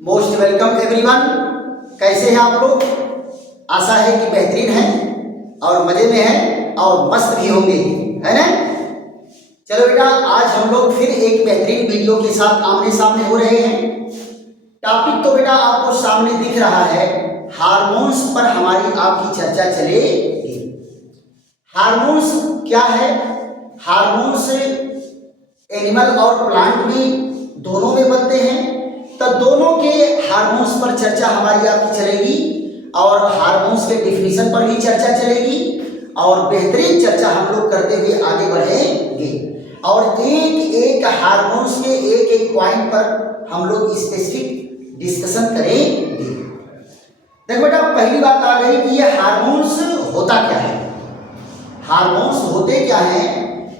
Most welcome everyone. कैसे हैं आप लोग? आशा है कि बेहतरीन हैं और मजे में हैं और मस्त भी होंगे, है ना? चलो बेटा, आज हम लोग फिर एक बेहतरीन वीडियो के साथ आमने सामने हो रहे हैं। टॉपिक तो बेटा आपको सामने दिख रहा है, हार्मोन्स पर हमारी आपकी चर्चा चलेगी। हार्मोन्स क्या है? हार्मोन्स एनिमल और प्लांट में दोनों में बनते हैं, तो दोनों के हार्मोन्स पर चर्चा हमारी आपकी चलेगी और हार्मोन्स के डिफिनीशन पर भी चर्चा चलेगी और बेहतरीन चर्चा हम लोग करते हुए आगे बढ़ेंगे और एक एक हार्मोन्स के एक एक पॉइंट पर हम लोग स्पेसिफिक डिस्कशन करेंगे। देखो बेटा, पहली बात आ गई कि ये हार्मोन्स होता क्या है। हार्मोन्स होते क्या हैं?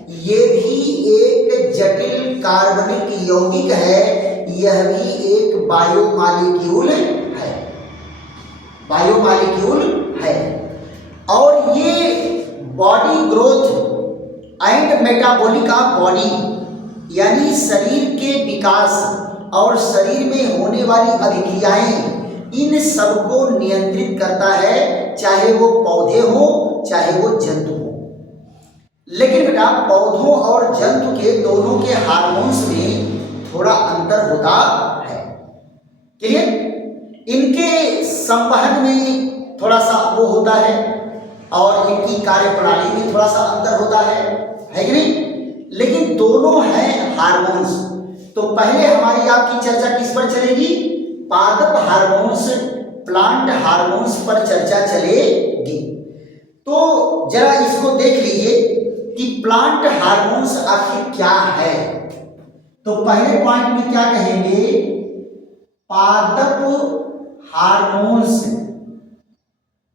ये भी एक जटिल कार्बनिक यौगिक है, यह भी एक बायोमॉलिक्यूल है, बायोमॉलिक्यूल है और ये body growth and metabolic of body यानी शरीर के विकास और शरीर में होने वाली अभिक्रियाएं, इन सबको नियंत्रित करता है, चाहे वो पौधे हो चाहे वो जंतु हो। लेकिन बेटा, पौधों और जंतु के दोनों के हार्मोन्स में थोड़ा अंतर होता है। क्लियर? इनके संवहन में थोड़ा सा वो होता है और इनकी कार्यप्रणाली में थोड़ा सा अंतर होता है कि नहीं? लेकिन दोनों हैं हार्मोन्स। तो पहले हमारी आपकी चर्चा किस पर चलेगी? पादप हार्मोन्स, प्लांट हार्मोन्स पर चर्चा चलेगी। तो जरा इसको देख लीजिए कि प्लांट हार्मोन्स आखिर क्या है। तो पहले पॉइंट में क्या कहेंगे? पादप हार्मोन्स।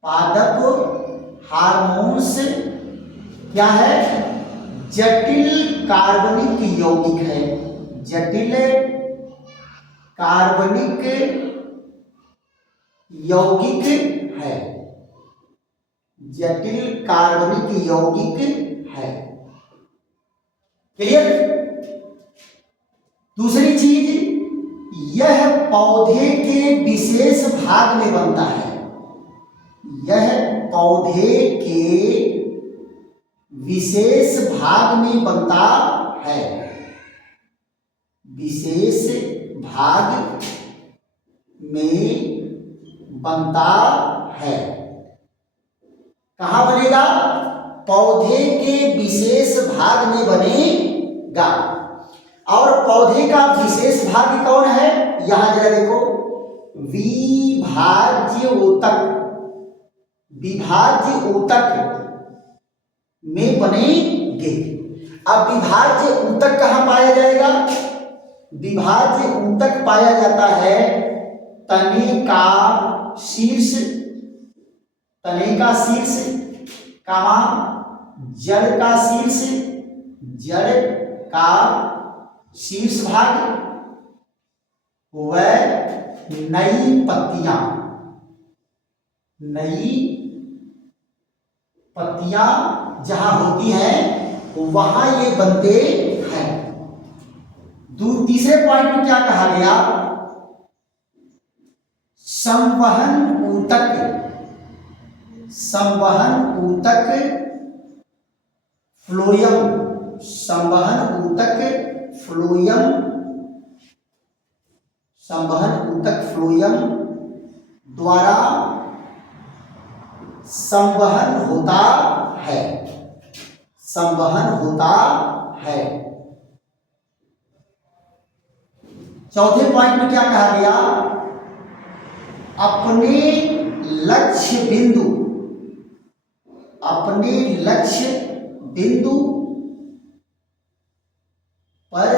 पादप हार्मोन्स क्या है? जटिल कार्बनिक यौगिक है, जटिल कार्बनिक यौगिक है, जटिल कार्बनिक यौगिक है। क्लियर? दूसरी चीज, यह पौधे के विशेष भाग में बनता है, यह पौधे के विशेष भाग में बनता है, विशेष भाग में बनता है। कहां बनेगा? पौधे के विशेष भाग में बनेगा। और पौधे का विशेष भाग कौन है? यहां जरा देखो, विभाज्य ऊतक, विभाज्य ऊतक में बनेंगे। अब विभाज्य ऊतक कहां पाया जाएगा? विभाज्य ऊतक पाया जाता है तने का शीर्ष, तने का शीर्ष, कामा जड़ का शीर्ष, जड़ का शीर्ष भाग व नई पत्तियां, नई पत्तियां जहां होती हैं वहां ये बनते हैं। तीसरे पॉइंट में क्या कहा गया? संवहन ऊतक, संवहन ऊतक फ्लोयम, संवहन ऊतक फ्लोयम, संवहन ऊतक फ्लोयम द्वारा संवहन होता है, संवहन होता है। चौथे पॉइंट में क्या कहा गया? अपने लक्ष्य बिंदु, अपने लक्ष्य बिंदु पर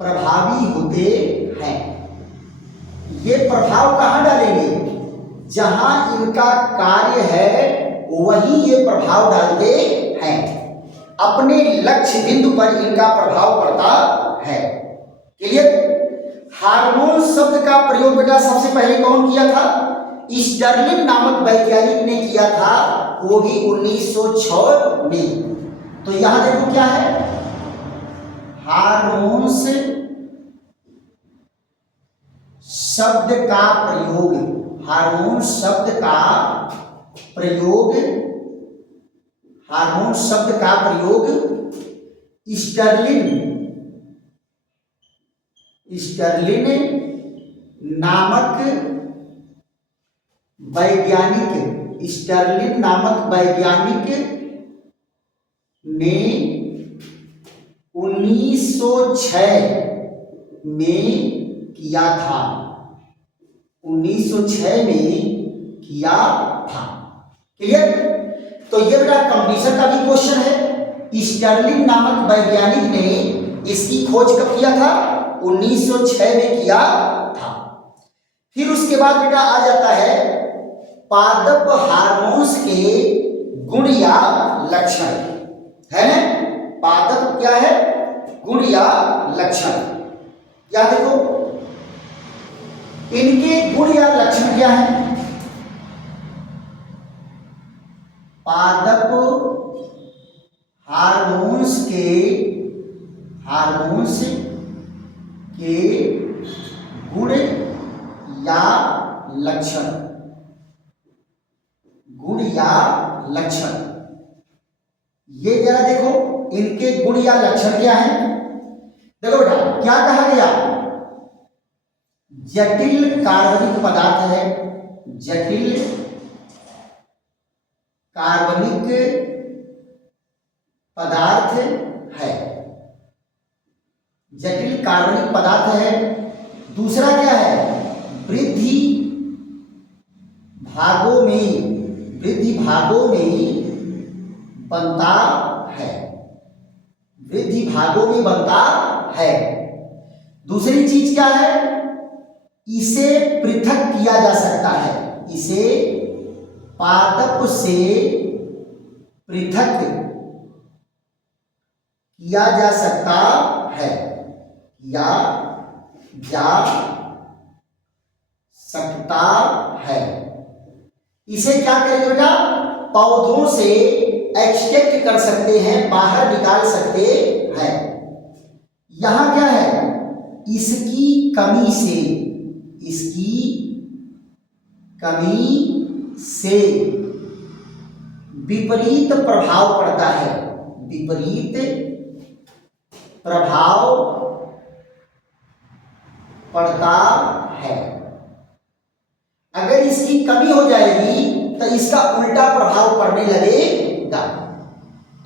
प्रभावी होते हैं। ये प्रभाव कहां डालेंगे? जहां इनका कार्य है वहीं ये प्रभाव डालते हैं, अपने लक्ष्य बिंदु पर इनका प्रभाव पड़ता है। क्लियर? हार्मोन शब्द का प्रयोग बेटा सबसे पहले कौन किया था? स्टर्लिन नामक वैज्ञानिक ने किया था, वो भी 1906 में। तो यहां देखो क्या है? हार्मोन्स शब्द का प्रयोग, हार्मोन शब्द का प्रयोग, हार्मोन शब्द का प्रयोग स्टर्लिन, स्टर्लिन नामक वैज्ञानिक, स्टर्लिन नामक वैज्ञानिक ने 1906 में किया था, 1906 में किया था। क्लियर? तो ये बेटा कंपटीशन का भी क्वेश्चन है। स्टर्लिन नामक वैज्ञानिक ने इसकी खोज कब किया था? 1906 में किया था। फिर उसके बाद बेटा आ जाता है पादप हार्मोन्स के गुण या लक्षण, है ना? पादप क्या है? गुण या लक्षण। क्या देखो इनके गुण या लक्षण क्या है? पादप हार्मोन्स के गुण या लक्षण, गुण या लक्षण। ये जरा देखो इनके गुण या लक्षण क्या है। देखो बेटा क्या कहा गया? जटिल कार्बनिक पदार्थ है, जटिल कार्बनिक पदार्थ है, जटिल कार्बनिक पदार्थ है। दूसरा क्या है? वृद्धि भागों में, वृद्धि भागों में बनता है, वृद्धि भागों में बनता है। दूसरी चीज क्या है? इसे पृथक किया जा सकता है, इसे पादप से पृथक किया जा सकता है, या जा सकता है। इसे क्या करेंगे बेटा? पौधों से एक्सट्रैक्ट कर सकते हैं, बाहर निकाल सकते हैं। यहां क्या है? इसकी कमी से, इसकी कमी से विपरीत प्रभाव पड़ता है, विपरीत प्रभाव पड़ता है। अगर इसकी कमी हो जाएगी तो इसका उल्टा प्रभाव पड़ने लगेगा।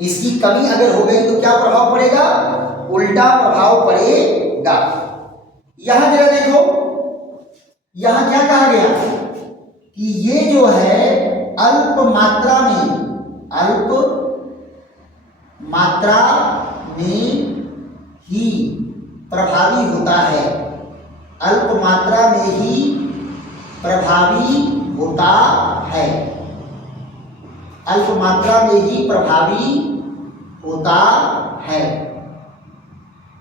इसकी कमी अगर हो गई तो क्या प्रभाव पड़ेगा? उल्टा प्रभाव पड़ेगा। यहां जरा देखो, यहां क्या कहा गया कि ये जो है अल्प मात्रा में, अल्प मात्रा में ही प्रभावी होता है, अल्प मात्रा में ही प्रभावी होता है, अल्प मात्रा में ही प्रभावी होता है,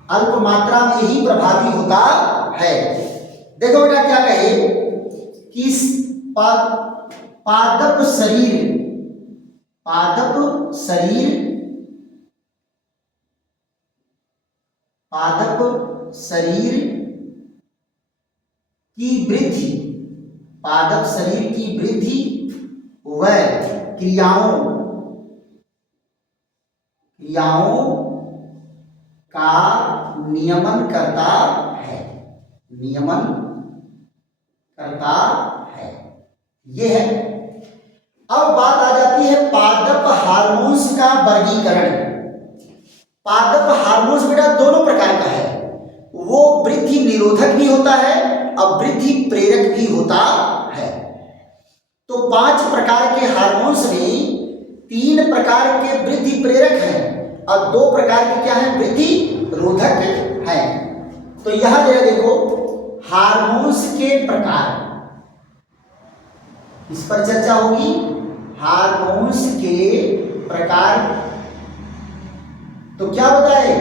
अल्प मात्रा में ही प्रभावी होता है। देखो बेटा क्या कहे कि पादप शरीर, पादप शरीर, पादप शरीर की वृद्धि, पादप शरीर की वृद्धि व क्रियाओं का नियमन करता है, नियमन करता है। यह है। अब बात आ जाती है पादप हार्मोन्स का वर्गीकरण। पादप हार्मोन्स बेटा दोनों प्रकार का है, वो वृद्धि निरोधक भी होता है और वृद्धि प्रेरक भी होता है। तो 5 प्रकार के हार्मोन्स में 3 प्रकार के वृद्धि प्रेरक हैं और 2 प्रकार के क्या है? वृद्धि रोधक है। तो यहां जरा देखो हार्मोन्स के प्रकार, इस पर चर्चा होगी। हार्मोन्स के प्रकार तो क्या बताए?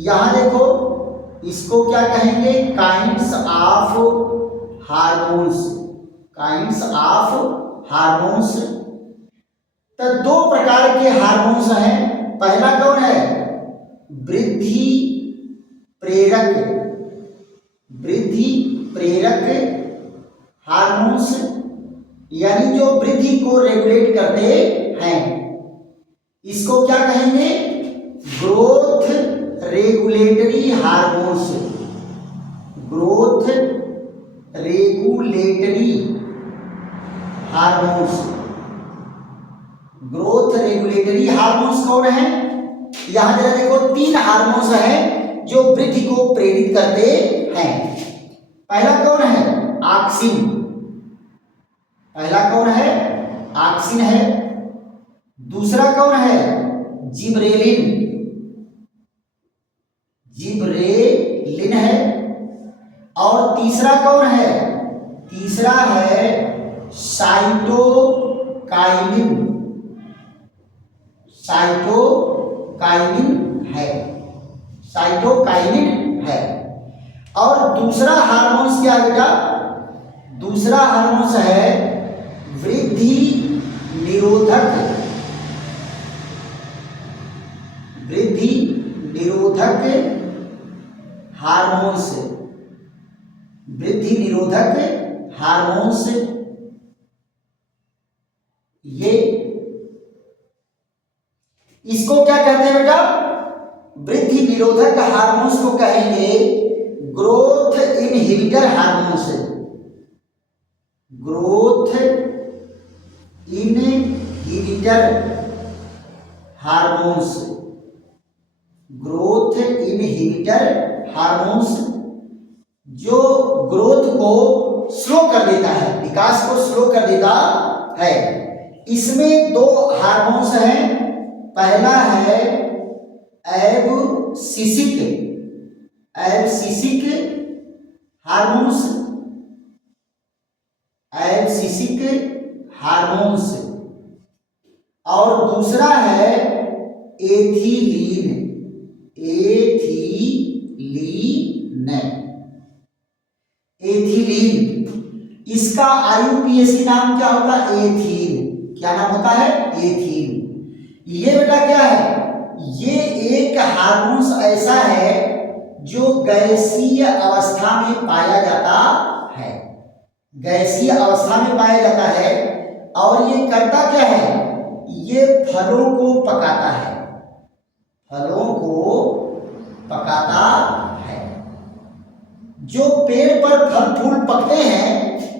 यहां देखो इसको क्या कहेंगे? Kinds of hormones, kinds of hormones. तो 2 प्रकार के हार्मोन्स हैं। पहला कौन है? वृद्धि प्रेरक, वृद्धि प्रेरक को रेगुलेट करते हैं। इसको क्या कहेंगे? Growth regulatory hormones. Growth regulatory hormones. Growth regulatory hormones कौन है? यहां जरा देखो, 3 हार्मोन्स हैं जो वृद्धि को प्रेरित करते हैं। पहला कौन है? ऑक्सिन। पहला कौन है? ऑक्सिन है। दूसरा कौन है? जिबरेलिन। जिबरेलिन है। और तीसरा कौन है? तीसरा है साइटोकाइनिन। साइटोकाइनिन है। साइटोकाइनिन है। और दूसरा हार्मोन्स क्या है बेटा? दूसरा हार्मोन्स है वृद्धि निरोधक। वृद्धि निरोधक हार्मोन्स। वृद्धि निरोधक हार्मोन्स, ये इसको क्या कहते हैं बेटा? वृद्धि निरोधक हार्मोन्स को कहेंगे growth inhibitor hormones. Growth inhibitor hormones. Growth inhibitor hormones जो ग्रोथ को स्लो कर देता है, विकास को स्लो कर देता है। इसमें 2 हार्मोन्स हैं। पहला है एब्सिसिक हार्मोन्स। Abscisic hormones. और दूसरा है एथिलीन। एथिलीन। इसका IUPAC नाम क्या होता है? एथीन। क्या नाम होता है? एथीन। ये बेटा क्या है? ये एक हार्मोन्स ऐसा है जो गैसीय अवस्था में पाया जाता है। गैसीय अवस्था में पाया जाता है। और ये करता क्या है? ये फलों को पकाता है। फलों को पकाता है। जो पेड़ पर फल फूल पकते हैं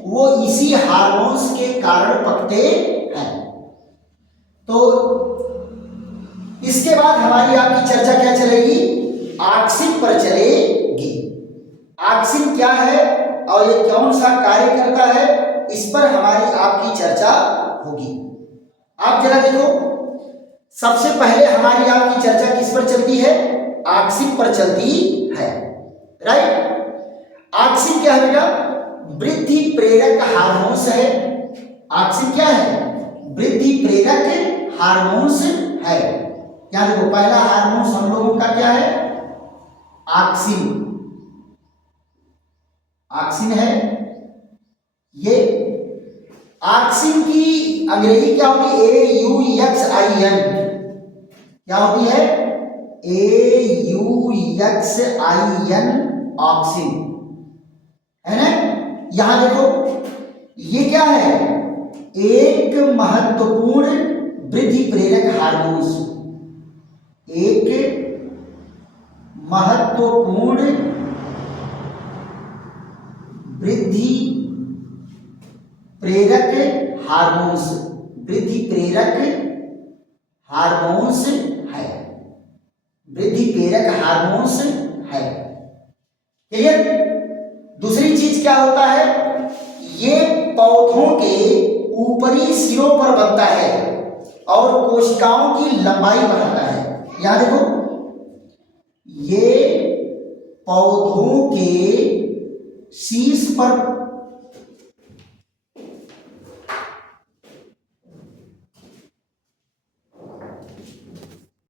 वो इसी हार्मोन्स के कारण पकते हैं। तो इसके बाद हमारी आपकी चर्चा क्या चलेगी? ऑक्सिन पर चलेगी। ऑक्सिन क्या है और ये कौन सा कार्य करता है, इस पर हमारी आपकी चर्चा होगी। आप जरा देखो, सबसे पहले हमारी आपकी चर्चा किस पर चलती है? ऑक्सिन पर चलती है। राइट? ऑक्सिन क्या है बेटा? वृद्धि प्रेरक हार्मोन्स है। ऑक्सिन क्या है? वृद्धि प्रेरक हार्मोन्स है। यहां देखो, पहला हार्मोन्स हम लोगों का क्या है? ऑक्सिन। ऑक्सिन है। ये ऑक्सिन की अंग्रेजी क्या होती है? AUXIN। क्या होती है? AUXIN ऑक्सिन, है ना? यहां देखो, ये क्या है? एक महत्वपूर्ण वृद्धि प्रेरक हार्मोन्स। एक महत्वपूर्ण वृद्धि प्रेरक हार्मोन्स। वृद्धि प्रेरक हार्मोन्स है। वृद्धि प्रेरक हार्मोन्स है। क्लियर? दूसरी चीज क्या होता है? ये पौधों के ऊपरी सिरों पर बनता है और कोशिकाओं की लंबाई बढ़ाता है। यहां देखो, ये पौधों के शीर्ष पर